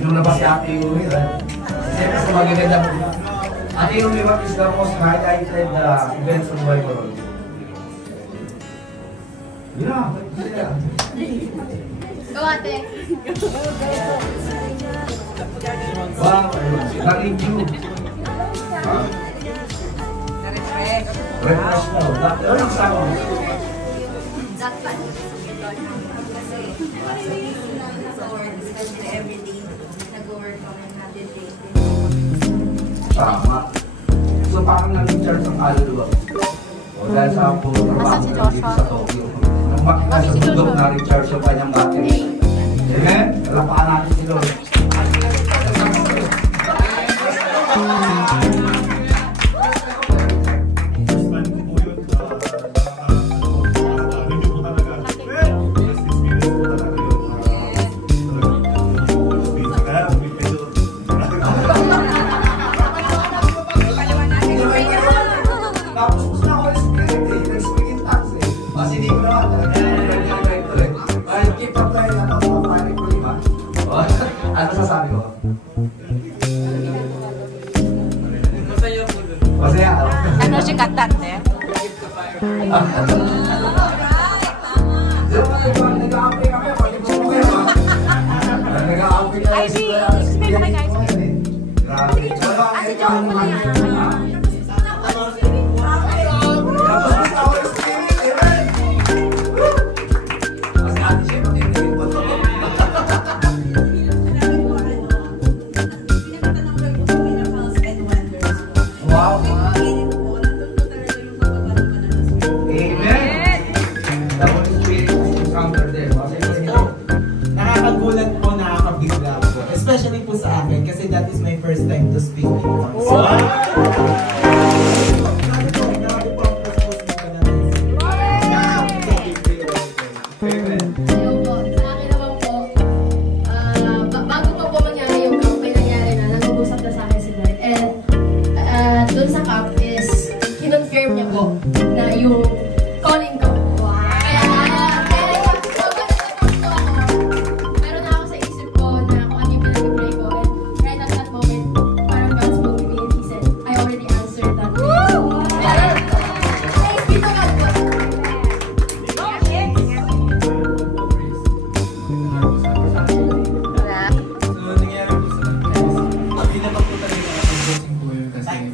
Inom na ba si Ate Yumi? Siyempre sa magaganda po. Ate Yumi, what is the most highlighted event sa buhay ko ron? Yeah. Go, ate. Wow, na-review. Na-refresh. Refresh mo. Ano ang sabi mo? Dapat. Kasi sa work, especially everyday, nag-work kami natin daily. Tama. So parang nag-recharge ang kaluluwa. O dahil sa puro trabaho dito sa Tokyo. Nung makita sa bundok na recharge yung kanyang battery. Amen? Kalapakan natin si Lord. Ano sasabi ko? Masaya ako. Ano si kantante? Nag-aapoy kami. Nag-aapoy kami. Ay, si May mga guys. Grabe. Asi John mo na yan. Nakakagulat po, nakakabigla po. Especially po sa akin kasi that is my first time to speak in tongues. Bago pa po mangyari yung camp, may nangyari na, nag-uusap na sa akin si Lord. And dun sa camp is, kinonfirm niya po na yung calling ko. Meron na ako sa isip ko na kung ano yung pinag-pray ko. And right at that moment, parang God spoke to me and He said, I already answered that prayer. Praise be to God po.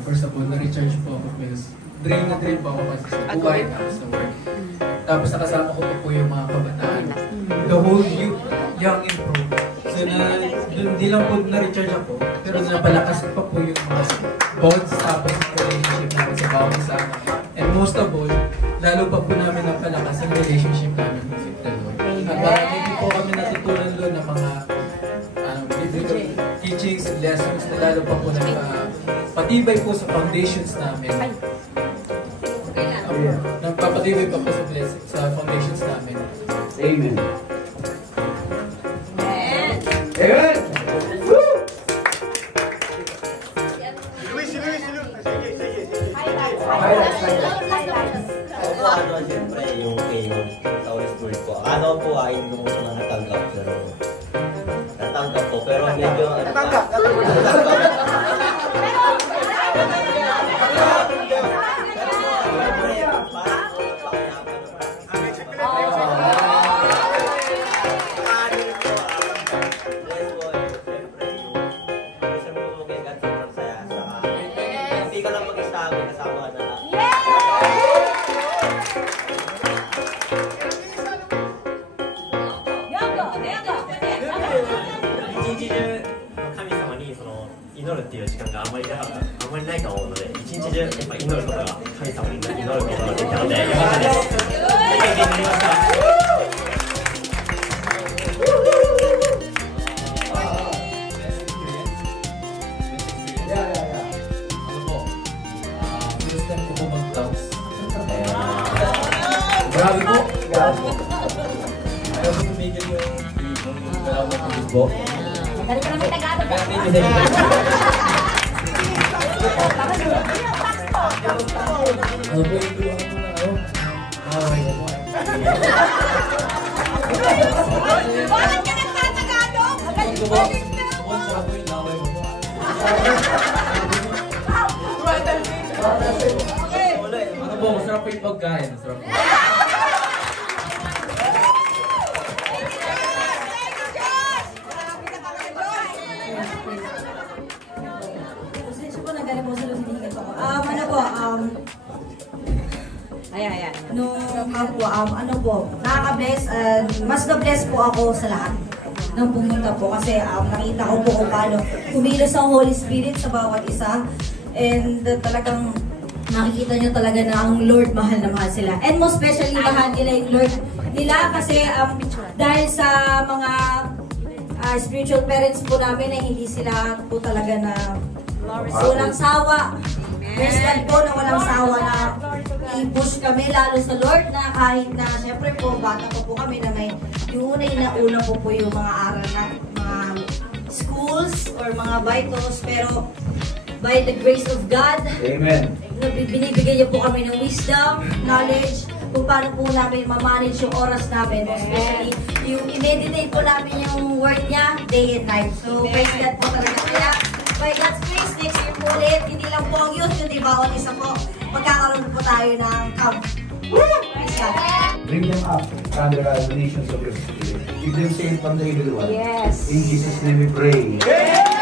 First of all, na-recharge po ako because drain na drain po ako kasi sa buhay tapos sa work. Tapos nakasama ko po yung mga kabataan. The whole youth, young and pro. So hindi lang po na-recharge ako, pero napalakas pa po yung mga bonds tapos relationship namin sa bawat isa. And most of all, lalo pa po namin napalakas ang relationship namin with the Lord. At marami din po kami natutunan doon ng mga biblical teachings and lessons na lalo pa po patibay po sa foundations namin. Nagpapatibay pa po sa foundations namin. Amen. Amen! Woo! Siyempre, yung sa Holy Spirit po. Ano po ay hindi mo na natanggap po, pero medyo natanggap.ないと思うので、一日中やっぱ祈ることが神様に祈ることができたのでよかったです。いい経験になりました。Grabe po. Grabe po. Ayaw ko tumigil yung galaw ng tubig po. Dali ko naman Tagalog. Ano po yung tuwang mo na ako? Okay na po. Bakit ka nagtatagalog? Ang galing Ano po, masarap po yung pagkain. Masarap po. Pasensya po, nagaling po sa Lusiningan po ako. Ano po, Ayan. nung po, ano po, nakaka-bless, mas na-bless po ako sa lahat nang pumunta po kasi nakita ko po kung paano kumilos ang Holy Spirit sa bawat isa and talagang nakikita nyo talaga na ang Lord mahal na mahal sila and most especially mahal nila yung Lord nila kasi dahil sa mga spiritual parents po namin na hindi sila po talaga na walang sawa. Praise God po na walang sawa na i-push kami lalo sa Lord na kahit na syempre po bata po kami na may yung una po yung mga aral na mga schools or mga vitals pero by the grace of God Amen. binibigyan niyo po kami ng wisdom, knowledge kung paano po namin ma-manage yung oras namin especially yung i-meditate po namin yung word niya day and night so praise God po talaga kaya by God's grace, next year po ulit, hindi lang po ang youth, hindi bawat isa po, magkakaroon po tayo ng camp. Praise God. Bring them up under the nations of your spirit. Give them safe from the evil one. Yes. In Jesus' name we pray.